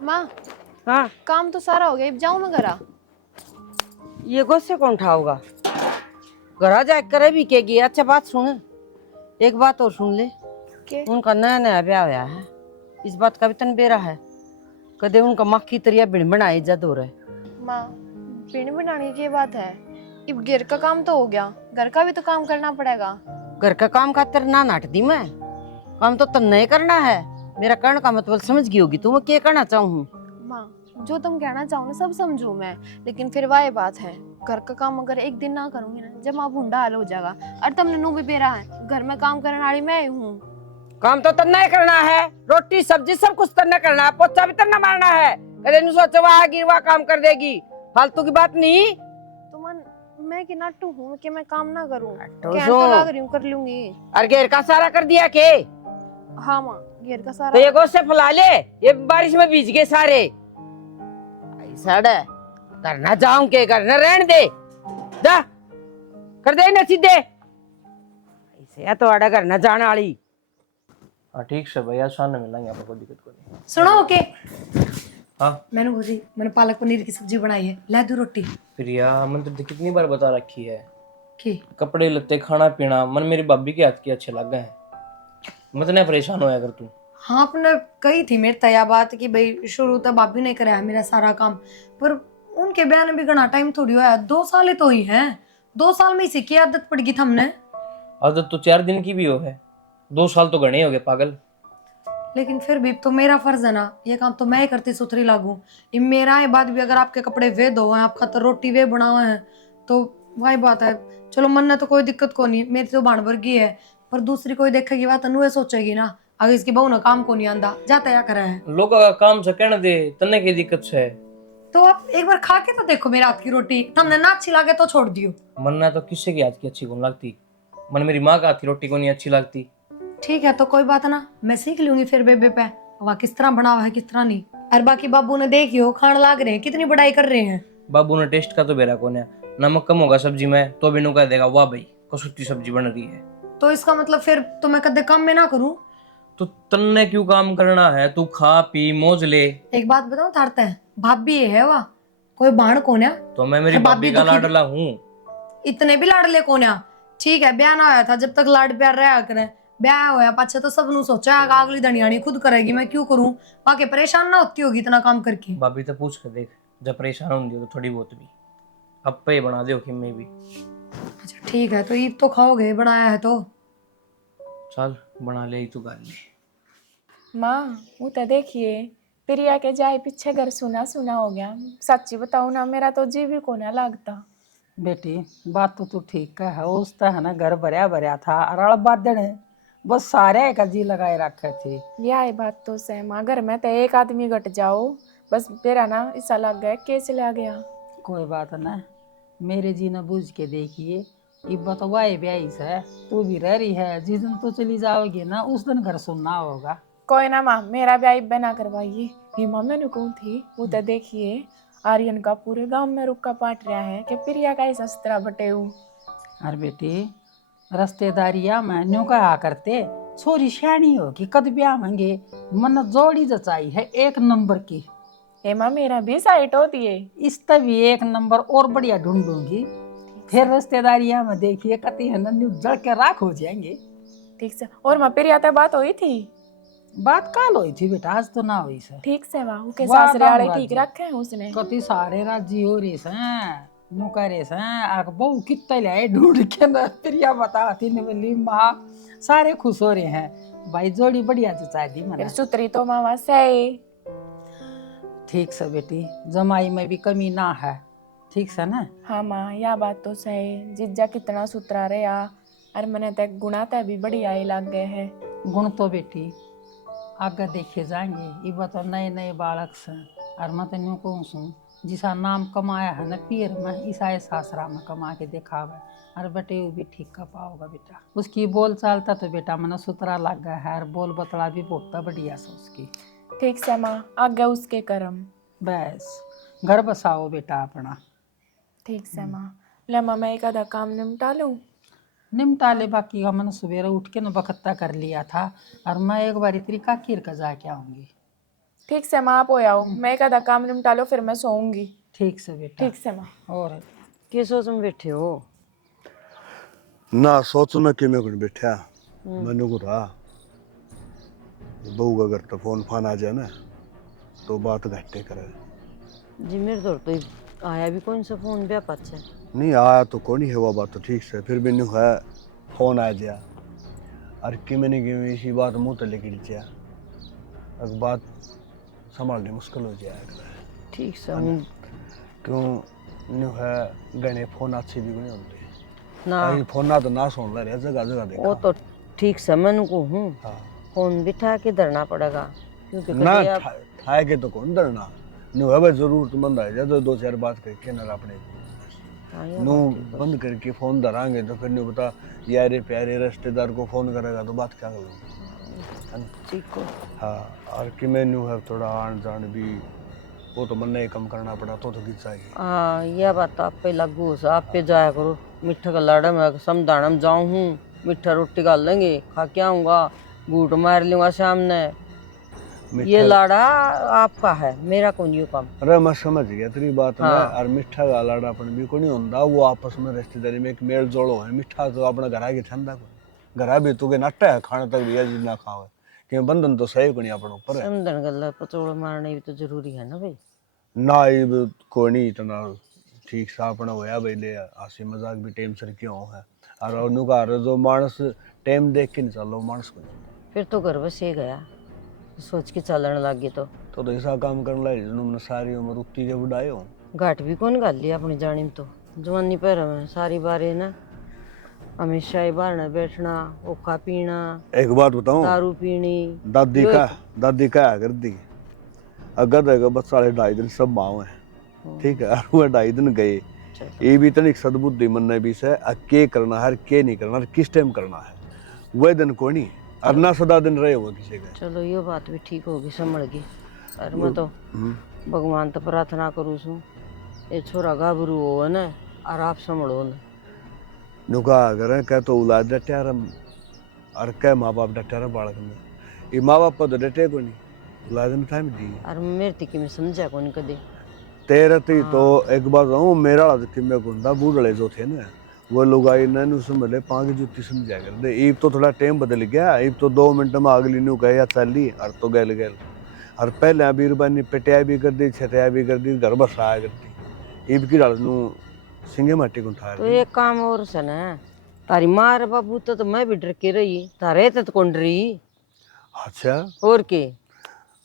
माँ, हाँ, काम तो सारा हो गया, अब जाऊँ मैं घरा। ये गुस्से कौन उठाओगा? घरा जा करे भी केगी। अच्छा बात सुन, एक बात और सुन ले। के उनका नया नया ब्याह हुआ है, इस बात का भी तन बेरा है। कदे उनका मक्खी तरिया बिन बनाई जद हो रहे। माँ, पीने बनाने की बात है। अब घर का काम तो हो गया, घर का भी तो काम करना पड़ेगा। घर का काम खातर ना नाट दी मैं। काम तो तन नहीं करना है। मेरा कहने का मतलब समझ गई होगी तू मैं क्या कहना चाहूँ। माँ, जो तुम कहना चाहो ना सब समझू मैं, लेकिन फिर वह बात है, घर का काम अगर एक दिन ना करूंगी ना, जब माँ भूंडा हाल हो जाएगा। और तुमने नू भी बेरा है, घर में काम करने वाली मैं ही हूँ। काम तो तन्ना ही करना है, रोटी सब्जी सब कुछ तन्ना करना है, पोछा भी तन्ना मारना है। कदे नु सोचो वह आगी वह काम कर देगी, फालतू की बात नहीं। तो मैं कि नट्टू हूँ कि मैं काम ना करूँ। तो कहने तो लाग रही हूँ, कर लूंगी। और घेर का सारा कर दिया के? हाँ माँ, घर का तो सारा ये गोश्त से फुला ले, ये बारिश में भीज गए सारे। ऐसा डे करना जाऊं के करना रहने दे, जा कर दे ना सीधे। ऐसे या तो आड़ा करना जाने वाली। हाँ ठीक से भैया, शाम में मिलेंगे, आपको कोई दिक्कत कोई नहीं। सुनो ओके। हाँ मैंने पालक पनीर की सब्जी बनाई है, ला दो रोटी। प्रिया, मन तो कितनी बार बता रखी है, की कपड़े लत्ते खाना पीना मन मेरी भाभी के हाथ के अच्छे लग गए हैं। मत ना परेशान होया कर तू। हाँ, आपने कही थी मेरे तया बात कि भाई शुरू तो भाभी ने कराया मेरा सारा काम, पर उनके बयान भी घना टाइम थोड़ी हुआ है, 2 साल ही तो ही है। 2 साल में इसी की आदत पड़ गई हमने। आदत तो 4 दिन की भी हो है, 2 साल तो घने हो गए पागल। लेकिन फिर भी तो मेरा फर्ज है ना, ये काम तो मैं ही करती सुथरी लागू। ये मेरा है बात भी, अगर आपके कपड़े वे धो हैं, आपका तो रोटी वे बनावा है, तो वही बात है। चलो मन ने तो कोई दिक्कत को नहीं, मेरी तो भाण वर्गी है, पर दूसरी कोई देखेगी बात अनुए सोचेगी ना, अगर इसकी बहू ना काम को नहीं आंदा जाता या करा है। लोगों का काम से कहने दे, तन्ने की दिक्कत है। तो आप एक बार खा के तो देखो मेरे हाथ की रोटी, तुमने ना अच्छी लागे तो छोड़ दियो। मन ना तो किससे की हाथ की अच्छी कौन लगती, मन मेरी माँ का हाथ की रोटी को नहीं अच्छी लगती। ठीक है तो कोई बात ना, मैं सीख लूंगी फिर बेबे पे वह किस तरह बना हुआ है किस तरह नहीं। और बाकी बाबू ने देखियो खान लाग रहे हैं, कितनी बड़ाई कर रहे हैं। बाबू ने टेस्ट का तो बेरा कौन है, नमक कम होगा सब्जी में तो भी नु कह देगा वाह भाई कसुती सब्जी बन रही है। तो इसका मतलब फिर तो मैं कदे काम में ना करूं। तो तन्ने क्यों काम करना है, तू खा पी मौज ले। एक बात बताओ थारते है, भाभी ये है वाह, कोई बाण कौन है? तो मैं मेरी भाभी का लाडला हूँ। इतने भी लाडले कौन है? ठीक है ब्याह ना आया था, जब तक लाड प्यार रहा करे, ब्याह होया पाछे तो सब नु सोचा है अगली दनियानी खुद करेगी, मैं क्यों करूं? बाकी परेशान ना होती होगी इतना काम करके। भाभी तो पूछ कर देख, जब परेशान होंगी तो थोड़ी बहुत भी अब पे बना दे कि मैं भी। अच्छा ठीक है, तो ईद तो खाओगे बनाया है तो। चल बना ले तू गाल ले। माँ, वो तो देखिए प्रिया के जाए पीछे घर सुना सुना हो गया। सच्ची बताऊं ना, मेरा तो जी भी को ना लगता। बेटी बात तो तू ठीक का है, उसता है ना घर भरया भरया था, अराल बादड़ है, बस सारे का जी लगाए रखे थे। यह बात तो सही माँ, घर में तो एक आदमी घट जाओ बस मेरा ना ऐसा लग गया केस चला गया। कोई बात ना, मेरे जी ने बूझ के देखिए, ये बतवाए ब्याई है, तू भी रह रही है, जिस दिन तो चली जाओगी ना उस दिन घर सुनना होगा। कोई ना माँ, मेरा ब्याह बना करवाइए। हेमा मैंने कौन थी वो तो देखिए, आर्यन का पूरे गांव में रुक्का पाट रहा है कि प्रिया का ऐसा सस्ता बटे। अरे बेटी रिश्तेदारिया में न्यू कहा करते, छोरी श्याणी होगी कद ब्याह मंगे, मन जोड़ी जचाई है एक नंबर की। हेमा मेरा भी साइट होती है, इस तभी एक नंबर और बढ़िया ढूंढूंगी, फिर रिश्तेदारियां में देखिए कति है न्यू जड़ के राख हो जाएंगे। ठीक से। और माँ प्रिया तो बात हुई थी? बात काल हुई थी बेटा, आज तो ना हुई से। ठीक से वाह के वाह सासरे वाले राम ठीक राज्य। रखे हैं उसने। कति सारे राजी हो रही से नुकरे से आग बहु कितने लाए ढूंढ के ना, प्रिया बताती निवली माँ, सारे खुश हो रहे हैं भाई, जोड़ी बढ़िया जचा दी फिर मैंने। सुतरी तो मामा सही। ठीक से बेटी, जमाई में भी कमी ना है, ठीक से ना। हाँ माँ, यह बात तो सही, जीजा कितना सुतरा रहा, और मैंने तक गुणा तय भी बढ़िया ही लग गए हैं। गुण तो बेटी आगे देखे जाएंगे, ये बता नए नए बालक से, और मैं तेन कहूँ सू जिसा नाम कमाया है ना पीर में, ईसाई सासरा में कमा के दिखावे, और बेटे वो भी ठीक कर पाओगा बेटा। उसकी बोल चालता तो बेटा मन सुतरा लग गया है, और बोल बतला भी बहुत बढ़िया से उसकी। ठीक से माँ, आगे उसके कर्म। बस घर बसाओ बेटा अपना। ठीक से माँ। ले माँ, मैं एक आधा काम निपटा लूँ। निमटा ले, बाकी का मैंने सवेरे उठ के न बखत्ता कर लिया था, और मैं एक बार इतनी काकीर का जाके आऊंगी। ठीक से माँ आप हो आओ, मैं एक आधा काम निपटा लो फिर मैं सोऊंगी। ठीक से बेटा। ठीक से माँ। और किस सोच में बैठे हो? ना सोच में कि मैं कुछ बैठा मैंने को रहा बहू का अगर तो फोन फान आ जाए ना तो बात घट्टे करे। जी मेरे तो आया भी कौन सा फोन ब्याह पाछे नहीं आया तो कौन ही है वो बात तो ठीक से फिर भी नहीं है फोन आ जाए और कि मैंने कि इसी बात मुंह तो लेके लिया अब बात संभालनी मुश्किल हो जाएगा। ठीक से क्यों नहीं है गने फोन अच्छी भी नहीं होते ना आई फोन ना तो ना सुन ले जगह जगह देखा वो तो ठीक से मैं को हूँ हाँ। फोन बिठा के धरना पड़ेगा क्योंकि ना कभी आप खाए के तो कौन डरना नहीं है भाई जरूरतमंद है तो दो चार बात करके ना अपने हाँ, ये नो बात ठीक है। बंद करके फोन धराएंगे तो फिर नहीं पता यारे प्यारे रिश्तेदार को फोन करेगा तो बात क्या करूँगा। ठीक हो हाँ और कि मैन्यू है थोड़ा आन जान भी वो तो मन नहीं कम करना पड़ा तो चाहिए। हाँ यह बात तो आप पे लागू हो आप पे जाया करो मिठा का लाड़ा में समझाना में जाऊँ हूँ मिठा रोटी खा लेंगे खा के आऊँगा बूट मार लूँगा सामने ये लाड़ा आपका है मेरा कौन यू काम। अरे मैं समझ गया तेरी बात हाँ। में और मिठा का लाड़ापन भी को नहीं होता वो आपस में रिश्तेदारी में एक मेल जोड़ो है मिठा तो अपना घर आके ठंडा को घर भी तू के नट्टा है खाने तक भी ना खावे कि बंधन तो सही को नहीं अपन ऊपर है समझन गल पचोड़ मारने भी तो जरूरी है ना भाई ना ये कोई नहीं इतना ठीक सा अपना होया भाई ले हंसी मजाक भी टाइम सर क्यों है और उनका जो मानस टाइम देख के नहीं चलो मानस को फिर तो घर बस ये गया सोच के चलने लग गए तो ऐसा काम करने लगे जिन्होंने सारी उम्र उतनी के बुढ़ाए हो घाट भी कौन गाल लिया अपनी जानी में तो जवानी पर में सारी बारे ना हमेशा ही बाहर बैठना ओखा पीना एक बात बताऊं दारू पीनी दादी का कर दी अगर है बस 2.5 दिन सब माओ है ठीक है और वो 2.5 दिन गए ये भी इतनी सद्बुद्धि मन ने भी से के करना है के नहीं करना किस टाइम करना है वह दिन को नहीं और ना सदा दिन रहे वो किसी का। चलो ये बात भी ठीक होगी संभल गई और मैं तो भगवान तो प्रार्थना करूँ छू ये छोरा गाभरू हो ना और आप संभलो ना नुका अगर कह तो औलाद डटे और कह माँ बाप डटे बालक में ये माँ बाप तो डटे को नहीं औलाद ने टाइम दी और मेरे तिकी में समझा कौन कदे तेरे ती तो एक बार रहूं मेरा वाला कि मैं गुंडा बूढ़े जो थे ना वो लोग आई ना नु समझले 5 जुत्ती समझा कर दे ईब तो थोड़ा टाइम बदल गया ईब तो 2 मिनट में अगली नु गया चली और तो गल और पहले बीरबानी पेटिया भी कर दी छटिया भी कर दी घर बस आया करती ईब की डाल नु सिंगे माटी को उठा तो एक काम और से ना तारी मार बाबू तो मैं भी डर के रही तारे तो कौन रही अच्छा और के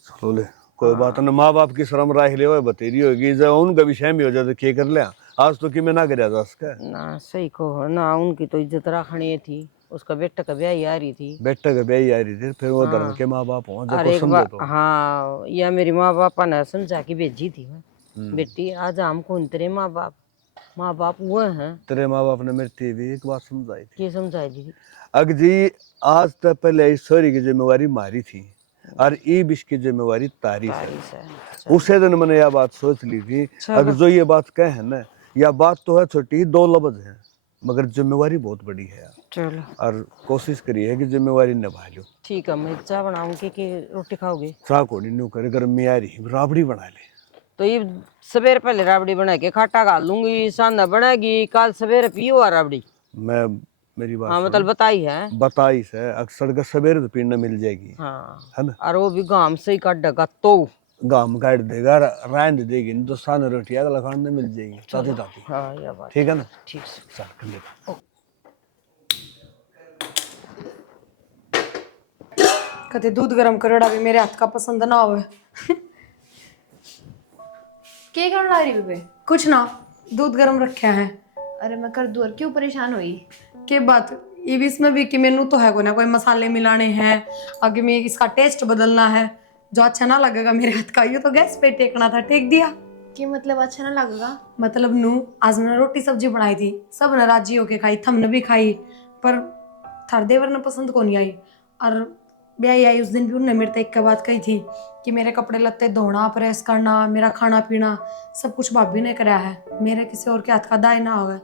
चलो ले कोई बात ना माँ बाप की शर्म राह ले बतेरी होगी जब उनका भी शहमी हो जाए तो क्या कर लिया आज तो कि मैं ना गिरा था उसका ना सही कहो ना उनकी तो इज्जत रखनी थी उसका बेटा का ब्याह आ रही थी बेटा का ब्याह आ रही थी फिर वो धर्म के माँ बाप हो और एक बार हाँ या मेरी माँ बापा ने समझा के भेजी थी बेटी आज हम कौन तेरे माँ बाप वो हैं तेरे माँ बाप ने मेरी भी एक बात समझाई थी क्या समझाई थी अग जी आज तक पहले ईश्वरी की जिम्मेवारी मारी थी और ईब इसकी जिम्मेवारी तारी से उसे दिन मैंने यह बात सोच ली थी अगर जो ये बात कहे है ना यह बात तो है छोटी 2 लफ्ज है मगर जिम्मेवारी बहुत बड़ी है चलो और कोशिश करिए है कि जिम्मेवारी निभा लो। ठीक है मैं चाय बनाऊंगी कि रोटी खाओगे चाह को नहीं करे गर्मी आ रही राबड़ी बना ले तो ये सवेरे पहले राबड़ी बना के खाटा खा लूंगी सांदा बनेगी कल सवेरे पियो राबड़ी मैं मेरी बात हाँ मतलब बताई से अक्सर का सवेरे तो पीने मिल जाएगी हाँ है ना और वो भी गांव से ही काटेगा तो गाम काट देगा रहन देगी नहीं तो सान रोटी अगला खाने मिल जाएगी ताती ताती हाँ ये बात ठीक है ना ठीक से चल कर ले कहते दूध गरम करोड़ा भी मेरे हाथ का पसंद ना हो क्या कर रहा रही बेबे? कुछ ना दूध गरम रखे हैं। अरे मैं कर दूँ और क्यों परेशान हुई? के बात ये भी इसमें भी कि मेनू तो है कोई ना कोई मसाले मिलाने हैं आगे में इसका टेस्ट बदलना है जो अच्छा ना लगेगा मेरे हाथ का ये तो गैस पे टेकना था टेक दिया कि मतलब अच्छा ना लगेगा मतलब नू आज मैंने रोटी सब्जी बनाई थी सब ने राजी होके खाई थमने भी खाई पर थार देवर ने पसंद को नहीं आई और ब्याह आई उस दिन भी उन्होंने मेरे तक एक बात कही थी कि मेरे कपड़े लत्ते धोना प्रेस करना मेरा खाना पीना सब कुछ भाभी ने कराया है मेरे किसी और के हाथ का दाय ना होगा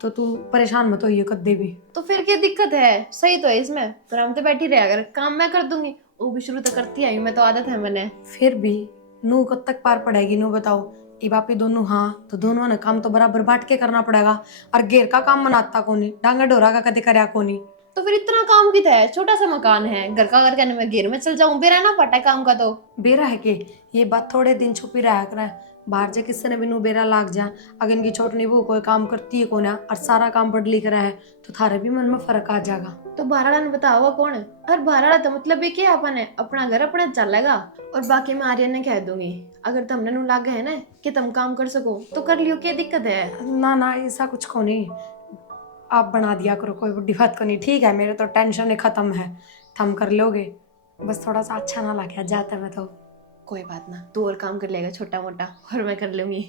तो तू परेशान मत होइए कद्दे भी। तो फिर क्या दिक्कत है? सही तो है इसमें, पर हम तो बैठी रहे अगर काम मैं कर दूंगी वो भी शुरू तो करती आई, मैं तो आदत है मैंने। फिर भी नू कब तक पार पड़ेगी नू बताओ। ये बापी दोनों हाँ तो दोनों ने काम तो बराबर बांट के करना पड़ेगा। और घेर का काम मनाता कोनी, डांगा डोरा का कदे करया कोनी। तो फिर इतना काम कितना है, छोटा सा मकान है, घर का करके मैं घेर में चल जाऊं, बेरा ना पटा है काम का तो। बेरा है के ये बात थोड़े दिन छुपी रहा करे, बाहर जे किसी ने भी नू बेरा लाग जा। अगर इनकी छोटनी बहू कोई काम करती है कोना और सारा काम पढ़ लिख रहा है तो थारे भी मन में फर्क आ जाएगा। तो बाराड़ा ने बताओ कौन है? और बाराड़ा तो मतलब ये क्या अपन है, अपना घर अपने चलेगा। और बाकी मैं आर्यन ने कह दूंगी, अगर तुमने नू लागे है ना कि तुम काम कर सको तो कर लियो, क्या दिक्कत है? ना ना ऐसा कुछ को नहीं, आप बना दिया करो, कोई बड़ी बात को नहीं। ठीक है, मेरे तो टेंशन ही खत्म है, थम कर लोगे। बस थोड़ा सा अच्छा ना लगे जाता मैं तो। कोई बात ना, तू और काम कर लेगा छोटा मोटा और मैं कर लूंगी।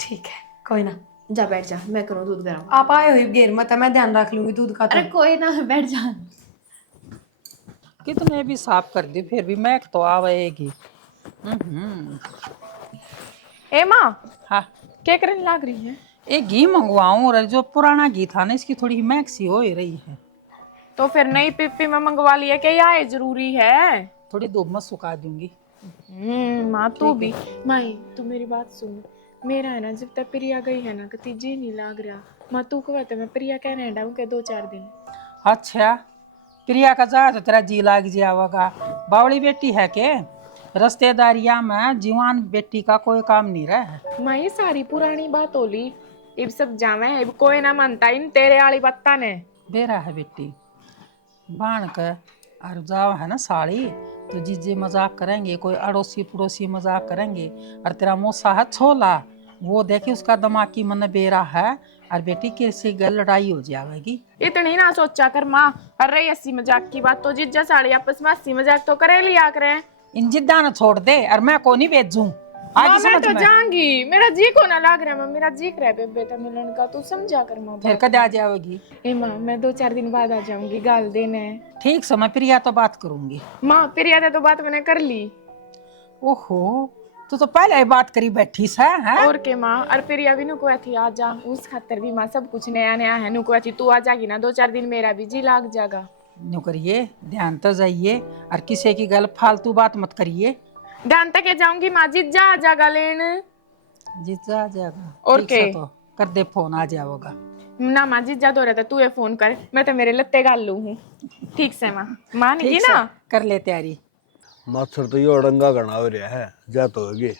ठीक है कोई ना, जा बैठ जा, मैं करूँ दूध गरम। आप आए हो घेर मत, मैं ध्यान रख लूंगी दूध का तो। अरे कोई ना, बैठ जा। कितने भी साफ कर दी फिर भी महक तो आवेगी। ए माँ, हाँ, क्या करने लग रही है? एक घी मंगवाऊं और जो पुराना घी था ना इसकी थोड़ी महक सी हो ही रही है। तो फिर नई पिप्पी में मंगवा लिया, क्या ये जरूरी है? थोड़ी धूप में सुखा दूंगी। माँ तू भी। माई तू मेरी बात सुन, मेरा है ना जब तक प्रिया गई है ना कती जी नहीं लाग रहा। माँ तू को कहते मैं प्रिया कह रहे डाऊं के 2-4 दिन। अच्छा, प्रिया का जा तो तेरा जी लाग जाएगा। बावड़ी बेटी है के रिश्तेदारिया में जीवान बेटी का कोई काम नहीं रहा। माँ ये सारी पुरानी बात होली, इब सब जावे है, इब कोई ना मानता इन तेरे वाली बत्ता ने। बेरा है बेटी बाण के और जाओ है ना साड़ी तो जीजे मजाक करेंगे, कोई अड़ोसी पड़ोसी मजाक करेंगे। और तेरा मौसा है छोला, वो देखे उसका दिमाग की मन बेरा है और बेटी किसी गल लड़ाई हो जाएगी। इतनी ना सोचा कर माँ। अरे हंसी मजाक की बात तो जीजा साड़ी आपस में हंसी मजाक तो करे लिया करें। इन जिद्दा न छोड़ दे और मैं को नहीं भेजूं। माँ आज मैं समझ तो में जाऊंगी, मेरा जी को ना लाग रहा। माँ मेरा जी कर रहा है बेटा मिलन का, तू समझा कर माँ। फिर कद आ जाओगी? ए माँ मैं 2-4 दिन बाद आ जाऊंगी, गाल देने। ठीक समय प्रिया तो बात करूंगी। माँ प्रिया तो बात मैंने कर ली। ओहो, तू तो पहले ही बात करी बैठी सा है। और के माँ, और प्रिया भी नुको थी आ जा, उस खातर भी माँ सब कुछ नया नया है। नुको थी तू आ जाएगी ना 2-4 दिन, मेरा भी जी लाग जाएगा। न्यू करिए, ध्यान तो जाइए और किसी की गल फालतू बात मत करिए। ध्यान तक जाऊंगी माँ, जीजा आ जाएगा लेन। जीजा आ जाएगा और ठीक के? से तो कर दे फोन, आ जाएगा। ना माँ जीजा तो रहता, तू ये फोन कर, मैं तो मेरे लत्ते गाल लू हूँ। ठीक से माँ, मान की ठीक से ना। कर ले तैयारी। मच्छर तो यो अड़ंगा करना हो रहा है, जा तो होगी।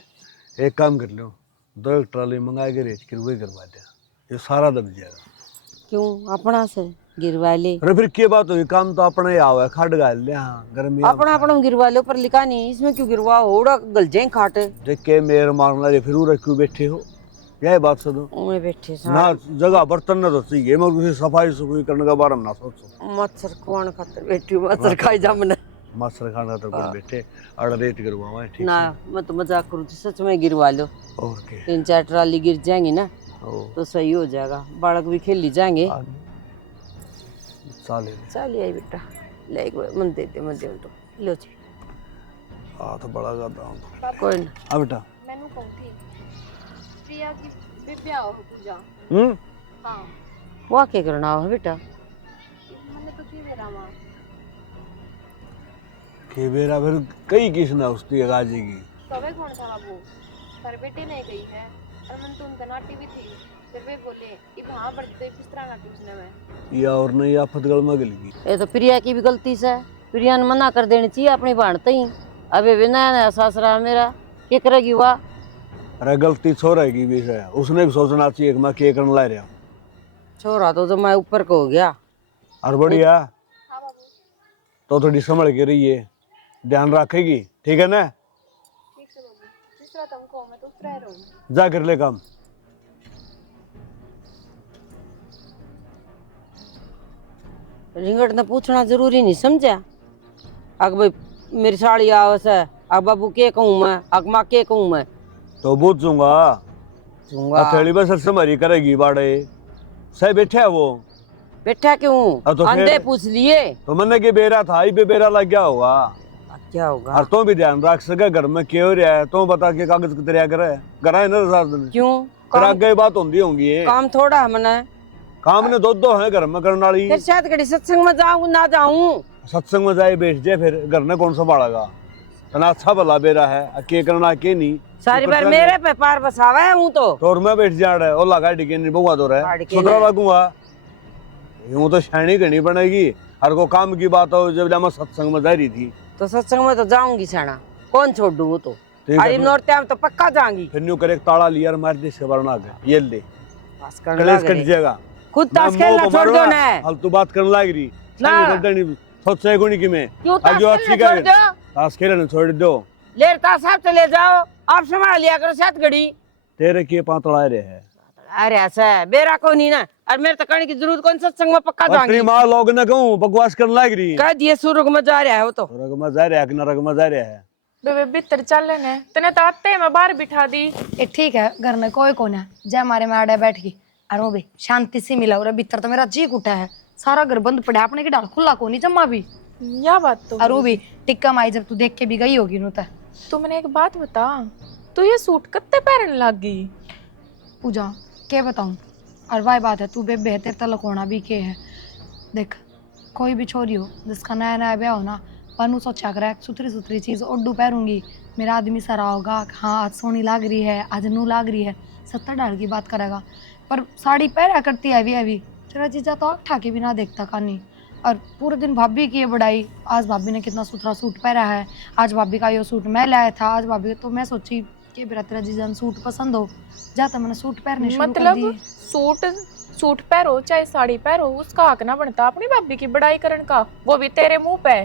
एक काम कर लो, 2 ट्राली मंगा के रेच कर वही करवा दे, ये सारा दब जाएगा। क्यों अपना से गिरवा ले? अरे फिर क्या बात हुई, काम तो अपना ही आवा है, खाट गाल ले। हाँ गर्मी अपना अपना गिरवा लो, पर लिखा नहीं इसमें क्यों गिरवा? ओड़ा गल जाए खाट। देख के मेरे मारना रे, फिर उरे क्यों बैठे हो? यह बात सुनो उन्हें बैठे ना, जगह बर्तन ना तो चाहिए, मगर उसे सफाई सफाई करने का बारे में ना सोचो। मच्छर कौन खातर बैठी हूँ? मच्छर खाई जा मैंने मच्छर खाना तो कोई बैठे अड़ रेत करवावा, ठीक ना। मैं तो मजाक करूँ तो सच में गिरवा लो। ओके 3-4 ट्राली गिर जाएंगी ना ओ तो सही हो जाएगा, बालक भी खेल जाएंगे। चाले चल आई बेटा, ले एक बार मन दे तो लो जी। आ तो बड़ा ज्यादा हूं कोई ना। आ बेटा। मैंने कहूँ थी प्रिया की बिब्या हो पूजा। हाँ वो क्या करना हो बेटा? मैंने तो की मेरा माँ के बेरा फिर कई किसना उसकी आ जाएगी। कवे कौन था बाबू, पर बेटे नहीं गई है। और मन तो उनका नाटी भी थी, फिर वे बोले इब हाँ बढ़ती तो किस तरह नाटी उसने में। या और नहीं आफत गल में गलगी। ये तो प्रिया की भी गलती से, प्रिया ने मना कर देनी चाहिए अपनी भाणते ही। अबे भी नया नया सासरा मेरा क्या करेगी वाह? अरे गलती छोरा की भी है, उसने भी सोचना चाहिए कि मैं क्या करने ला रहा। छोरा तो मैं ऊपर को हो गया। और बढ़िया हाँ बाबू तो थोड़ी संभल के रहिए, ध्यान रखेगी, ठीक है ना? ठीक से बाबू, जिस तरह तुमको मैं तो उस तरह रहूँ। जा कर ले काम। रिंगट ने पूछना जरूरी नहीं समझा? अग भाई मेरी साड़ी आवस है, अब बाबू के कहूँ मैं, अग माँ के कहूँ मैं? तो पूछूंगा हथेली बस समरी करेगी बाड़े सही बैठे है वो। बैठा क्यों? तो अंधे फिर- पूछ लिए तो मैंने के बेरा था, ही पे बेरा लग गया होगा। क्या होगा? और तो भी ध्यान रख सके घर में क्यों हो रहा है, तो बता के कागज कितने करे करा है ना साथ दिन। क्यों? फिर काम, आगे बात होंगी होंगी ये काम थोड़ा है मने। काम ने दो है घर में करने वाली। फिर शायद कड़ी सत्संग में जाऊं ना जाऊं, सत्संग में जाए बैठ जाए, फिर घर में कौन संभालेगा? तना अच्छा भला बेरा है, के करना के नहीं सारी बार मेरे पे पार बसावा है हूँ तो और मैं बैठ जा रहा है और लगा डिके नहीं बहुआ तो रहा गाड़ी के सुधरा लिए। लगूंगा। यूं तो शैनी घनी बनेगी, हर को काम की बात हो। जब मैं सत्संग में जा रही थी तो सत्संग में तो जाऊंगी साना, कौन छोड़ दूँ वो तो। ठीक है, अरे नौरते में तो पक्का जाऊंगी। फिर न्यू करे ताला लिया और मार दे से वरना आ गया ये ले पास करने कलेश लग कट रही। जाएगा। खुद ताश मैं खेलना मुंह को छोड़ दो मारूंगा, ना। फालतू बात करने लग रही ना। सोच से गुणी की मैं क्यों ताश जो अच्छी खेलना छोड़ कर दो? ताश खेलने छोड़ दो। लेर ताश साहब चले जाओ, आप संभाल लिया करो साथ घड़ी। तेरे के पातला रहे है अरे ऐसा है बेरा को नहीं ना, और मेरे तो करने की जरूरत कौन, सत्संग में पक्का अपनी जाऊंगी। माँ लोग न कहूँ बकवास करने लग रही। कह दिए सुरग में जा रहा है वो तो। रग में जा रहा है कि न रग में जा रहा है। बेबे भीतर चल लेने तने तो आते हैं, मैं बाहर बिठा दी। ए ठीक है, घर में कोई कौन है, जय हमारे में आड़े बैठ गई। और वो भी शांति से मिला, और भीतर तो मेरा जी उठा है, सारा घर बंद पड़ा, अपने की डाल खुला को नहीं जमा भी। या बात तो और वो भी टिक्का माई जब तू देख के भी गई होगी नु तो। तू मैंने एक बात बता, तू ये सूट कत्ते पहनने लग गई? पूजा क्या बताऊं, और वही बात है, तू बेबे तेरे तलक होना भी के है। देख कोई भी छोरी हो जिसका नया नया ब्याह हो ना, पनू सोचा कर सुथरी सुथरी चीज ओडू पहनूंगी, मेरा आदमी सरा होगा, हाँ आज सोनी लाग रही है, आज नू लाग रही है, 70 डाल की बात करेगा। पर साड़ी पहना करती है हैवी, तेरा जीजा तो आँख ठाके भी ना देखता कानी। और पूरे दिन भाभी की ये बढ़ाई, आज भाभी ने कितना सुथरा सूट पहना है, आज भाभी का ये सूट मैं लाया था, आज भाभी। तो मैं सोची कि मेरा तेरा जीजा ने सूट पसंद हो जाता, मैंने सूट पहनने शुरू कर मतलब दिए। सूट पहनो चाहे साड़ी पहनो, उसका हक ना बनता अपनी भाभी की बड़ाई करने का, वो भी तेरे मुंह पे।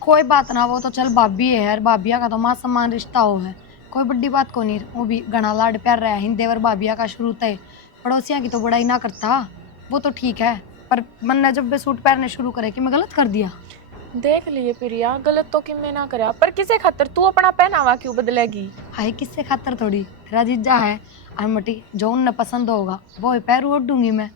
कोई बात ना, वो तो चल भाभी है यार, भाभिया का तो माँ सम्मान रिश्ता हो है, कोई बड़ी बात को नहीं। वो भी घना लाड प्यार रहा है हिंदेवर भाभिया का शुरू तय, पड़ोसिया की तो बुराई ना करता, वो तो ठीक है। पर मन ने जब वे सूट पहनने शुरू करे कि मैं गलत कर दिया। देख लिए प्रिया, गलत तो किम ना करा, पर किसे खातर तू अपना पहनावा क्यों बदलेगी? हाय किससे खातर थोड़ी, तेरा जीजा है अनमटी, जो उन्हें पसंद होगा वो ही पैर ओढ़ दूंगी मैं।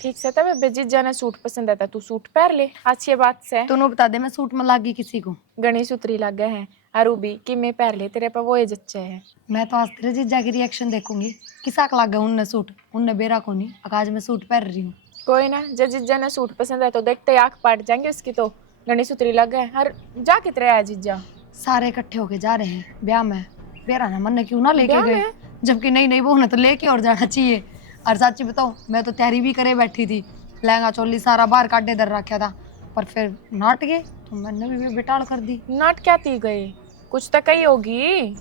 ठीक से तब जीजा ने सूट पसंद आता, तू सूट पहन ले अच्छी बात से। दोनों बता दे मैं सूट में लागी किसी को। गणेश उतरी लग गए हैं अरूबी कि मैं पहन ले, तेरे पे वो ये जच्चे है। मैं तो आज तेरे जीजा की रिएक्शन देखूंगी, किसा लाग गया उनने सूट, उनने बेरा को नहीं, आज मैं सूट पहन रही हूँ। कोई ना, जब जीजा ने सूट पसंद है तो देखते ही आंख पाट जाएंगे उसकी। तो गणेश उतरी लग गए हर जा कितने आया जीजा? सारे इकट्ठे होके जा रहे हैं ब्याह में, बेरा ना मन ने क्यों ना लेके ब्याह गए, में? जबकि नई नई बहू ने तो लेके और जाना चाहिए। और सच्ची बताऊं मैं तो तैयारी भी करे बैठी थी, लहंगा चोली सारा बाहर काटे दर रखा था, पर फिर नाट गए तो मैंने भी बेटाल कर दी। नाट क्या थी गए, कुछ तो कही होगी।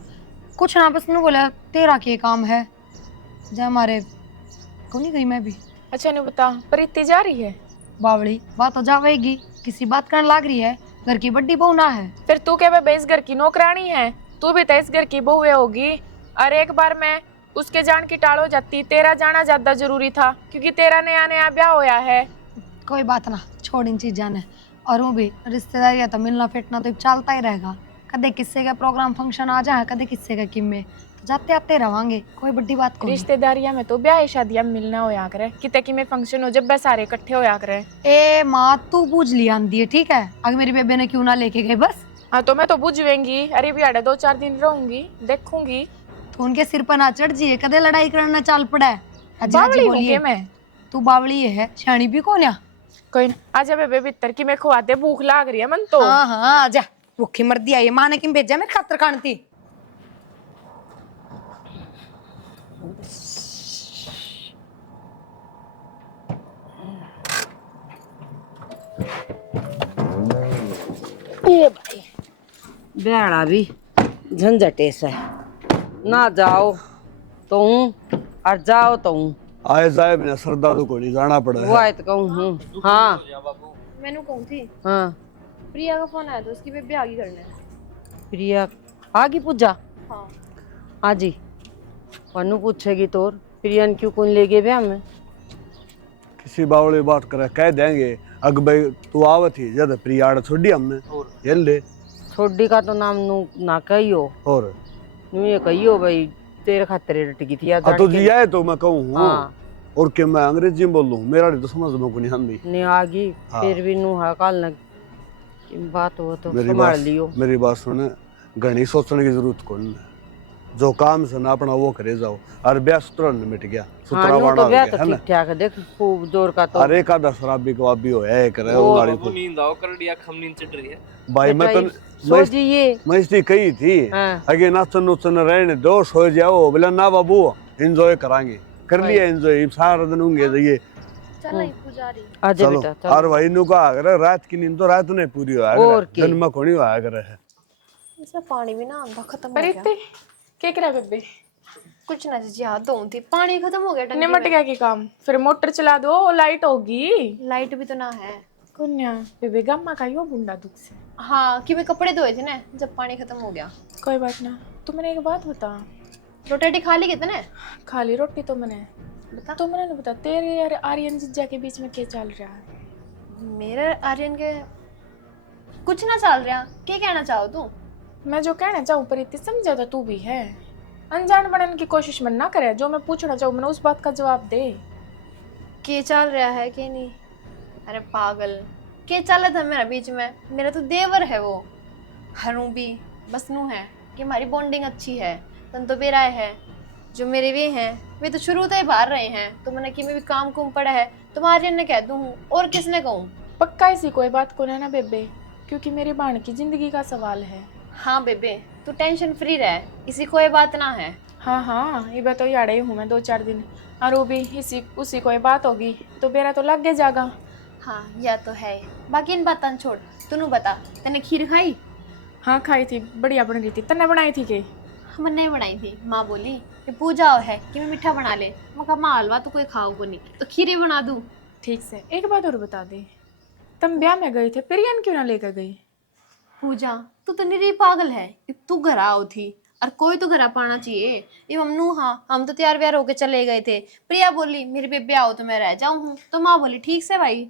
कुछ ना, बस ने बोला तेरा क्या काम है, जब हमारे को नहीं गई मैं भी। अच्छा नहीं बता, प्रीति जा रही है? बावड़ी बात तो जावेगी, किसी बात करने लाग रही है, घर की बड्डी बहू ना है। फिर तू क्या बे इस घर की नौकरानी है? तू भी तो इस घर की बहू होगी। और एक बार मैं उसके जान की टाल हो जाती, तेरा जाना ज्यादा जरूरी था क्योंकि तेरा नया नया ब्याह होया है। कोई बात ना, छोड़ इन चीज़ जाने। और वो भी रिश्तेदारी है तो मिलना फिटना तो चलता ही रहेगा, कदे किस्से का प्रोग्राम फंक्शन आ जाए, कदे किस्से का किम में, तो जाते आते रवांगे, कोई बड़ी बात को नहीं। रिश्तेदारियां में तो ब्याह शादियां मिलना होया करे, किते कि में फंक्शन हो जब बस सारे इकट्ठे होया करे। ए माँ तू बूझ लिया आंदी है, ठीक है, अगर मेरी बेबे ने क्यों ना लेके गए बस। हाँ तो मैं तो बुझवेंगी, अरे भी आड़े 2-4 दिन रहूंगी, देखूंगी। तो उनके सिर पर ना चढ़ जिए, कदे लड़ाई करना चाल पड़ा है। अजी बावली अजी हूँ बोलिए के मैं? तू बावली है, शानी भी कौन है। कोई ना, आजा बेबे भीतर की मैं खुआते, भूख लाग रही है मन तो। हाँ हाँ आजा, भूखी मर दिया ये माँ ने किम भेजा मेरे खातर खान थी। ये भाई बेड़ा भी झंझटे से, ना जाओ तो हूँ और जाओ तो हूँ। आए जाए बिना सरदा तो कोई नहीं जाना पड़ा वो है। आए तो कहूँ हूँ। हाँ मैंने कौन थी, हाँ प्रिया का फोन आया था, उसकी बेबी आगे करने। प्रिया आगे पूछा हाँ आजी पन्नू पूछेगी तो प्रिया ने क्यों कौन ले गए ब्याह में? किसी बावड़ी बात करे कह देंगे, अग भाई तू आवत ही जद प्रियाड़ छोड़ी हमने ये ले। छोड़ी का तो नाम नू ना कहियो, और नू ये कहियो भाई तेरे खातिर टकी थी यार। तो जी आए तो मैं कहूँ हाँ और क्या मैं अंग्रेजी में बोल लूँ, मेरा तो समझ में को नहीं आंदी। ने आगी हाँ। फिर भी नू हा काल न बात हो तो मेरी संभाल बात लियो। मेरी बात सुने, घनी सोचने की जरूरत कौन है। जो काम से ना अपना वो करे जाओ। और ब्याह सुतरा मिट गया, सुतरा हाँ यूं वाणा तो हो ब्याह गया तो है ना। ठीक ठाक है, देख खूब जोर का तो। अरे का शराबी कबाबी हो है करे वो उनाड़ी बाबू को। नींद आओ कर दिया, खम नींद चढ़ रही है। भाई मैं तो सो जिए। मैं इसलिए कही थी हाँ। आगे नाचन नुचन रहने दो, सो जाओ। बोला ना बाबू एंजॉय करांगे, कर लिया एंजॉय, सारा दिन होंगे जाइए। चल आई पुजारी। आजा चलो बेटा चलो। और भाई नु का अगर रात की नींद तो रात नहीं पूरी हुआ और करे, दिन में कोनी हुआ करे है। इसमें पानी भी ना आंधा खत्म हो पर गया। इतने क्या करा बेबे? कुछ ना जी, याद दो थी, पानी खत्म हो गया टंकी निमट में। गया की काम, फिर मोटर चला दो, लाइट होगी। लाइट भी तो ना है। कुन्या बेबे गम्मा का यो बुंडा दुख से। हाँ कि मैं कपड़े धोए थे ना जब पानी खत्म हो गया। कोई बात ना। तू मैंने एक बात बता, रोटी खा ली कितने? खाली रोटी तो मैंने बता। तो मैंने नहीं बता, तेरे और आर्यन जिज्जा के बीच में क्या चल रहा है? मेरे आर्यन के कुछ ना चल रहा। क्या कहना चाहो तू? मैं जो कहना चाहूँ पर इतनी समझा तो तू भी है। अनजान बनने की कोशिश मन ना करे, जो मैं पूछना चाहूँ मैंने उस बात का जवाब दे। क्या चल रहा है कि नहीं? अरे पागल, क्या चला था मेरा बीच में? मेरा तो देवर है वो, हरू भी बस नू है कि हमारी बॉन्डिंग अच्छी है। तन तो बेराए है जो मेरे वे हैं वे तो शुरू से ही बाहर रहे हैं, तो मैंने कि मैं भी काम कुम पड़ा है तो आर्यन ने कह दूँ और किसने कहूँ। पक्का इसी कोई बात को ना बेबे, क्योंकि मेरी बहन की जिंदगी का सवाल है। हाँ बेबे तू टेंशन फ्री रह, इसी कोई बात ना है। हाँ हाँ ये बात तो याद ही हूँ मैं 2-4 दिन, और वो भी इसी उसी कोई बात होगी तो बेरा तो लग गया जागा। हाँ यह तो है। बाकी इन बातों छोड़, तूने बता तने खीर खाई? हाँ खाई थी, बढ़िया बन रही थी। तन्ने बनाई थी के? हमने नहीं बनाई थी, माँ बोली कि पूजा है कि मैं मीठा बना ले। मैं कहा माँ हलवा तो कोई खाओ को नहीं, तो खीरे बना दूँ। ठीक से एक बात और बता दे, तुम ब्याह में गए थे, प्रियन क्यों ना लेकर गई? पूजा तू तो निरी पागल है, इब तू घर आओ थी और कोई तो घर आ पाना चाहिए। ये हमनू हाँ हम तो तैयार व्यार होके चले गए थे। प्रिया बोली मेरे बेबे आओ तो मैं रह जाऊँ हूँ, तो माँ बोली ठीक से भाई।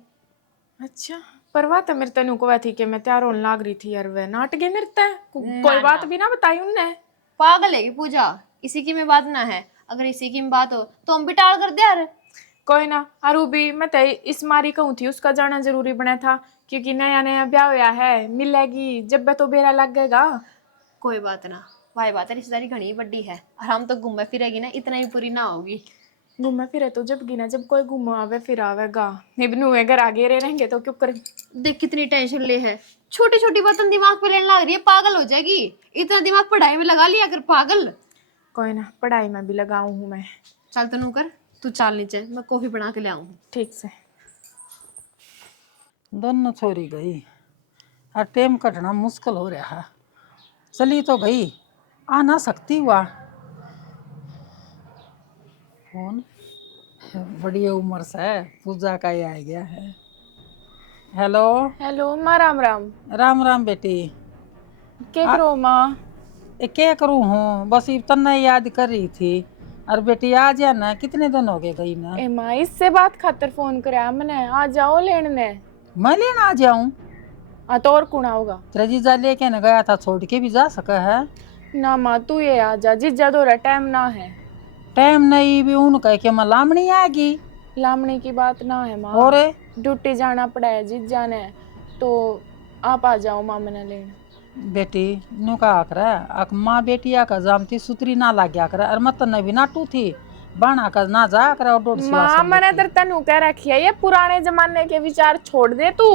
अच्छा परवाह तो मेरे तनु को थी कि मैं तैयार होने लाग रही थी यार, वह नाट गए मेरे ते कोई बात भी ना बताई उनने। पागल है कि पूजा, इसी की में बात ना है। अगर इसी की में बात हो तो हम भी टाल कर दे यार। कोई ना, अरू भी मैं ते इस मारी कहूँ थी उसका जाना जरूरी बना था, क्योंकि नया नया ब्याह हुआ है, मिलेगी जब तो बेरा लगेगा। कोई बात ना, भाई बात है, रिश्तेदारी घनी बड़ी है और हम तो घूमे फिरेगी ना, इतना ही पूरी ना होगी। घूमे फिरे तो जब गिना, जब कोई घूम आवे फिर आवेगा, इब्नू अगर आगे रहेंगे तो क्यों करें। देख कितनी टेंशन ले है, छोटी छोटी बातें दिमाग पे लेने लग रही है, पागल हो जाएगी। इतना दिमाग पढ़ाई में लगा लिया कर पागल। कोई ना, पढ़ाई में भी लगाऊं हूँ मैं। चल तनु कर, तू चाल नीचे, मैं कॉफी बना के ले आऊँ। ठीक से। दोनों छोरी गई और टेम कटना मुश्किल हो रहा है। चली तो गई, आ ना सकती हुआ फोन। बड़ी उम्र से पूजा का ही आ गया है। हेलो हेलो माँ, राम राम। राम राम बेटी। क्या करो माँ? क्या करूँ हूँ, बस इतना याद कर रही थी। और बेटी आ जा ना, कितने दिन हो गए गई ना। ए माँ इससे बात खातर फोन कराया मैंने, आ जाओ लेने। मैं लेना आ जाऊं? तो और कौन आओगा? तेरा जीजा लेके न गया था, छोड़ के भी जा सका है ना माँ तू ये आ जा, जीजा दो रहा टाइम ना है। टाइम नहीं भी उन कह के मैं लामणी आएगी। लामने की बात ना है माँ, और ड्यूटी जाना पड़ा है जीजा ने, तो आप आ जाओ माँ मैंने लेने। बेटी नु का आकर माँ बेटिया का जामती सुतरी ना लाग गया कर, और मत न भी ना टू थी बाणा का ना जा कर। और डोड माँ मैंने तर तनु कह रखी है, ये पुराने जमाने के विचार छोड़ दे तू,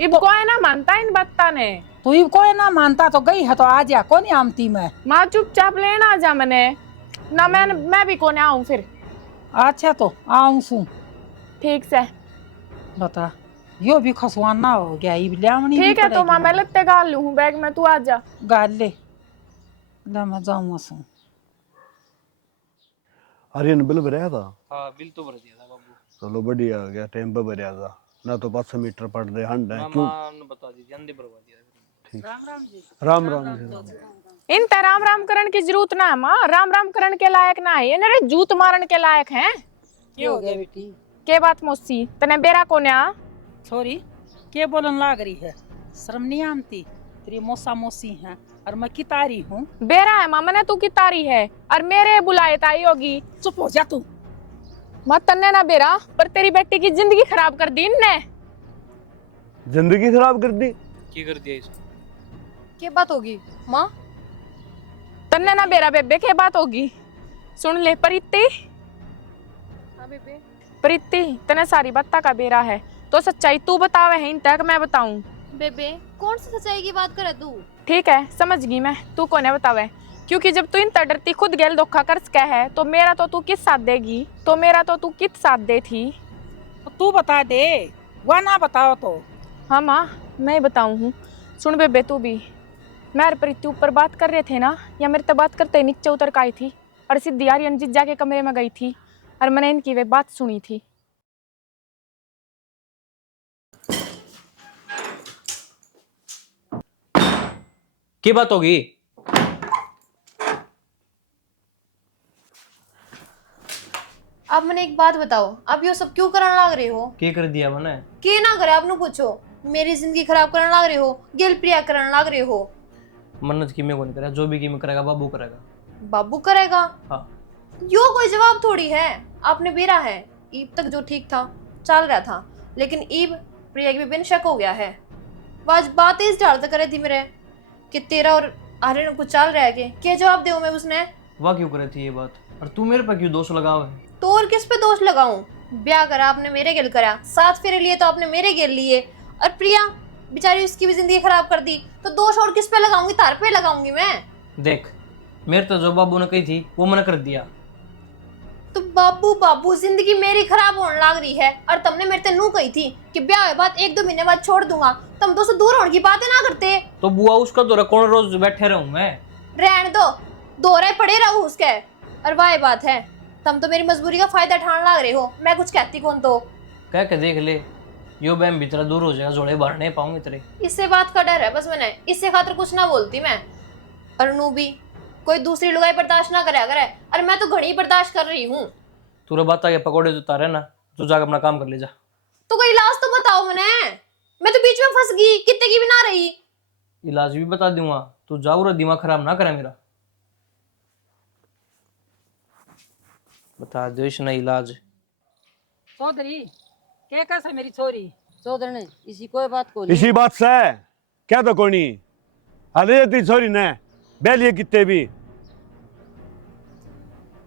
इब कोई ना मानता इन बाता ने। तू इब कोई ना मानता तो गई है तो आ जा, कौन आमती मैं। माँ चुपचाप लेना आ जा मैंने ना, मैं भी कोने आऊँ फिर। अच्छा तो आऊं सू। ठीक से बता, यो भी खसवान ना हो गया, इब लामणी ठीक है। तो माँ मैं लत्ते गाल लूँ बैग में, तू आ जा। गाल ले मैं जाऊँ सू। आर्यन बिल भरया था? हाँ बिल तो भर दिया था बाबू। चलो बढ़िया हो गया, टाइम पे भरया था ना तो 500 मीटर पड़ दे हंड है। क्यों? मामा ने बता दी, अंधे भरवा दिया। ठीक, राम राम जी। राम राम जी। इन ते राम राम करण की जरूरत ना है माँ, राम राम करण के लायक ना है, इन्हें जूत मारन के लायक हैं। क्या हो गया बेटी? के बात मौसी तने बेरा कोने आ? छोरी के बोलन लाग रही है, शर्म नहीं आमती? तेरी मौसा मौसी हैं और मैं कितारी हूँ। बेरा है माँ मैंने, तू की तारी है और मेरे बुलाए ताई होगी। चुप हो जा तू। मत तन्ने ना बेरा, पर तेरी बेटी की जिंदगी खराब कर दी इनने। जिंदगी खराब कर दी? की कर दिया इसको? क्या बात होगी माँ? तन्ने ना बेरा बेबे के बात होगी। सुन ले प्रीति, हाँ बेबे। प्रीति तने सारी बात का बेरा है, तो सच्चाई तू बतावे है इन तक मैं बताऊं? बेबे कौन सी सच्चाई की बात करे तू? ठीक है समझ गई मैं, तू कोने बतावे, क्योंकि जब तू इन डरती खुद गेल धोखा कर सके है तो मेरा तो तू किस साथ देगी, तो मेरा तो तू किस साथ दे थी? तो तू बता दे, वह ना बताओ तो। हाँ माँ मैं ही बताऊँ हूँ। सुन बेबे तू भी, मैं और प्रीति ऊपर बात कर रहे थे ना, या मेरे तो बात करते नीचे उतर के आई थी और सीधी यार जीजा के कमरे में गई थी और मैंने इनकी वे बात सुनी थी। की बात होगी? अब मैंने एक बात बताओ, अब यो सब क्यों करने लग रहे हो? की कर दिया मैंने? के ना करे आपने पूछो, मेरी जिंदगी खराब करने लग रहे हो, गिल प्रिया करने लग रहे हो। मन्नत की मैं को नहीं करा, जो भी की मैं करेगा बाबू करेगा। बाबू करेगा? हाँ। यो कोई जवाब थोड़ी है। आपने बेरा है, ईब तक जो ठीक था चल रहा था, लेकिन ईब प्रिया की भी शक हो गया है। आज बात इस ढाल तक करे थी मेरे कि तेरा और आर्यन कुछ चल रहा है कि क्या जवाब दे मैं उसने? वाह क्यों करे थी ये बात, और तू मेरे पर क्यों दोष लगाव है? तो और किस पे दोष लगाऊं? ब्याह करा आपने मेरे गिल करा, 7 फेरे लिए तो आपने मेरे गिल लिए, और प्रिया बेचारी उसकी भी जिंदगी खराब कर दी, तो दोष और किस पे लगाऊंगी? तार पे लगाऊंगी मैं? देख मेरे तो जो बाबू ने कही थी वो मना कर दिया। तो बाबू बाबू जिंदगी मेरी खराब होने लग रही है, और तुमने मेरे से नू कही थी कि ब्याह के बाद 1-2 महीने बाद छोड़ दूंगा, तुम तो दूर होने की बातें ना करते। तो बुआ उसका दौरा कौन रोज बैठे रहूं मैं? रहने दो, दोहरे पड़े रहो उसके। और वाह बात है, तुम तो मेरी मजबूरी का फायदा उठाने लग रहे हो, मैं कुछ कहती कौन तो। कह के देख ले, यो बहन भी तेरा दूर हो जाएगा, जोड़े बाहर नहीं पाऊंगे तेरे। इससे बात का डर है बस, मैंने इससे खातिर कुछ ना बोलती मैं। और नू भी कोई दूसरी लुगाई बर्दाश्त ना करे करे, और मैं तो घड़ी बर्दाश्त कर रही हूँ। तूरे बात आगे पकौड़े जो तारे ना, तू जाकर अपना काम कर ले जा। तो कोई इलाज तो बताओ मैं तो बीच में फंस गई, कितने की भी ना रही। इलाज भी बता दूंगा, तू जाओ रे, दिमाग खराब ना करे मेरा। बता दो इसना इलाज। चौधरी क्या कैसा मेरी छोरी? चौधरी ने इसी कोई बात को नहीं। इसी बात से क्या तो कोनी अरे ती छोरी ने बेलिए कितने भी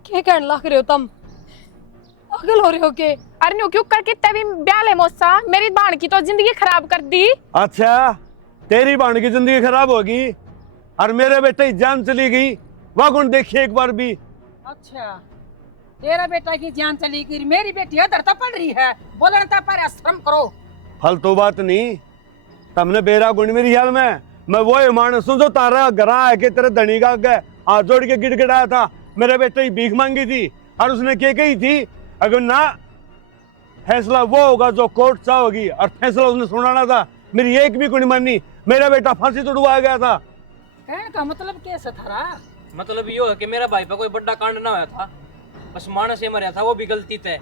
क्या कहने लग रहे हो तुम? पागल हो रहे हो के? अरे न्यू क्यों करके तभी ब्याह ले मोसा, मेरी बहन की तो जिंदगी खराब कर दी। अच्छा तेरी बहन की जिंदगी खराब होगी और मेरे बेटे की जान चली गई, वह कौन देखिए एक बार भी। अच्छा तेरा बेटा की जान चली गई, मेरी बेटी इधर तो पड़ रही है, बोलने पर शर्म करो। फालतू बात नहीं, तुमने बेरा गुण मेरी हाल में मैं वो मानस हूं जो तारा घरा आके तेरे धनी का आगे हाथ जोड़ के गिड़गिड़ाया था, मेरे बेटे की भीख मांगी थी, और उसने क्या कही थी, अगर ना फैसला वो होगा जो कोर्ट चाहोगी, और फैसला उसने सुनाना था, मेरी एक भी कुणी मानी, मेरा बेटा फांसी तुड़वाया गया था। कहने का मतलब कैसे थारा? मतलब यो है कि मेरा भाई पे कोई बड़ा कांड ना हुआ था, बस मानस ये मरा था, वो भी गलती थे।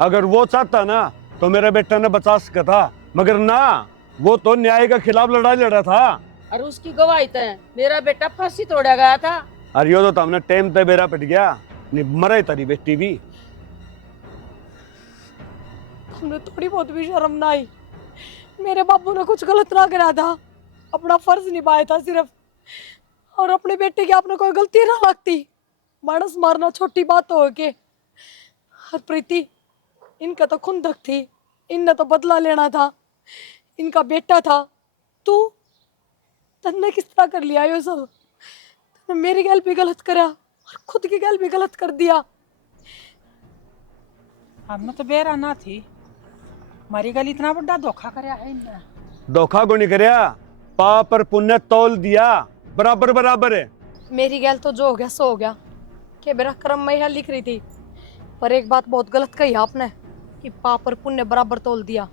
अगर वो चाहता ना तो मेरे बेटा ने बचा सका था, मगर ना, वो तो न्याय के खिलाफ लड़ाई लड़ा था। और उसकी गवाही तय मेरा बेटा फांसी तोड़ा गया था। और यो तो हमने टाइम पे बेरा पिट गया, नहीं मरे तारी बेटी भी। हमने थोड़ी बहुत भी शर्म ना आई? मेरे बाबू ने कुछ गलत ना करा था, अपना फर्ज निभाया था सिर्फ, और अपने बेटे की आपने कोई गलती ना लगती। मानस मारना छोटी बात हो के। और प्रीति इनका तो खुंदक थी, इनने तो बदला लेना था, इनका बेटा था। तू तन्ने किस तरह कर लिया ये सब? तन्ने मेरी गल भी गलत करा और खुद की गल भी गलत कर दिया। हमने तो बेरा ना थी, हमारी गल इतना बड़ा धोखा करया है इनने। धोखा को नहीं करया, पाप और पुण्य तौल दिया, बराबर बराबर है। मेरी गैल तो जो हो गया सो हो गया, कि मेरा कर्म मैं यहाँ लिख रही थी, पर एक बात बहुत गलत कही आपने कि पाप और पुण्य बराबर तोल दिया।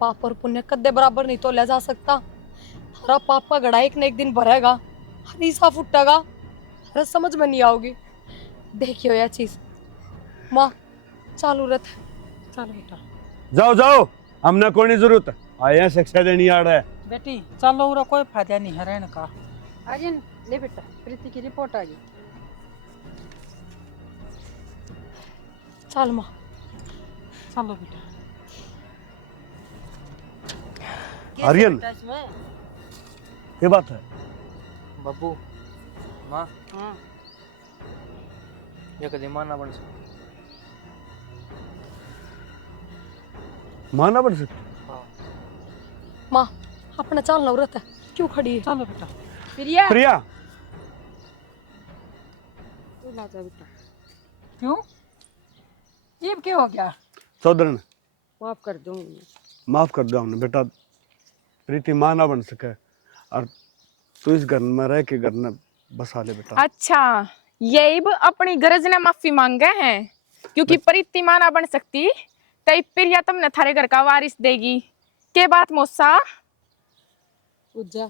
पाप और पुण्य कदे बराबर नहीं तोला जा सकता। हरा पाप का घड़ा एक न एक दिन भरेगा, हर ईसा फुटेगा, हर समझ में नहीं आओगी। देखियो यह चीज। माँ चालू रथ है। चल बेटा जाओ जाओ, हमने कोई जरूरत आया शिक्षा देनी आ रहा है। बेटी चलो, उरा कोई फायदा नहीं है रहने का। आर्यन ले बेटा, प्रीति की रिपोर्ट आ गई। चल माँ। चलो बेटा। आर्यन ये बात है बाबू माँ हाँ ये कदे मां ना बन सकती। माना पड़ सकती। माँ अपना चालना व्रत है, क्यों खड़ी है? चलो बेटा। प्रिया प्रिया तू ला जा बेटा। क्यों ये क्या हो गया? सौदरन माफ कर दूंगी। माफ कर दो हमने बेटा। प्रीति मां ना बन सके और तू इस घर में रह के घर में बसा ले बेटा। अच्छा, ये भी अपनी गरज ने माफी मांगे हैं क्योंकि प्रीति मां ना बन सकती तई प्रिया तुमने थारे घर का वारिस देगी। के बात मौसा? पूजा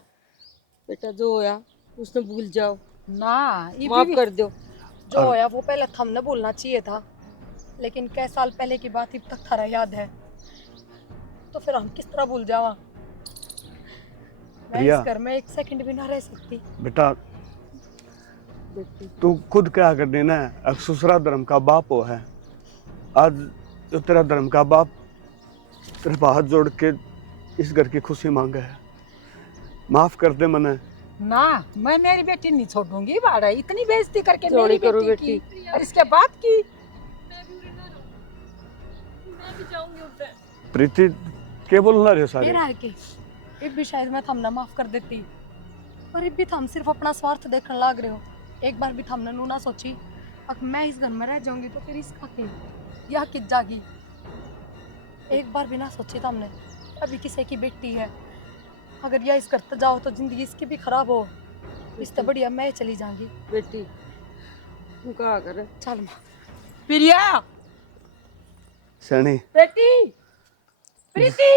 बेटा जो होया उसने भूल जाओ, ना ये माफ भी कर दो। जो होया वो पहले हमने बोलना चाहिए था, लेकिन कई साल पहले की बात अब तक थारा याद है, तो फिर हम किस तरह भूल जावा? मैं प्रिया। इस घर में एक सेकंड भी ना रह सकती। बेटा तू खुद क्या कर देना है, अब ससुरा धर्म का बाप हो है। आज जो तेरा धर्म का बाप तेरे पे हाथ जोड़ के इस घर की खुशी मांगा है, माफ कर दे मने। ना मैं मेरी बेटी नहीं छोड़ूंगी बाड़ा, इतनी बेइज्जती करके चौड़ी मेरी करो बेटी की और इसके बाद की। प्रीति के बोलना रहे सारे। मेरा है कि अब भी शायद मैं थमना माफ कर देती, पर अब भी थम सिर्फ अपना स्वार्थ देखने लाग रहे हो। एक बार भी थमने नू ना सोची अब मैं इस घर में रह जाऊंगी तो फिर इसका क्या, यह किस जागी? एक बार भी ना सोची थमने, अभी किसी की बेटी है, अगर यह इस घर तक जाओ तो जिंदगी इसकी भी खराब हो, इससे बढ़िया मैं चली जाऊंगी। बेटी तू कहा कर चल माँ। प्रिया सैनी बेटी प्रीति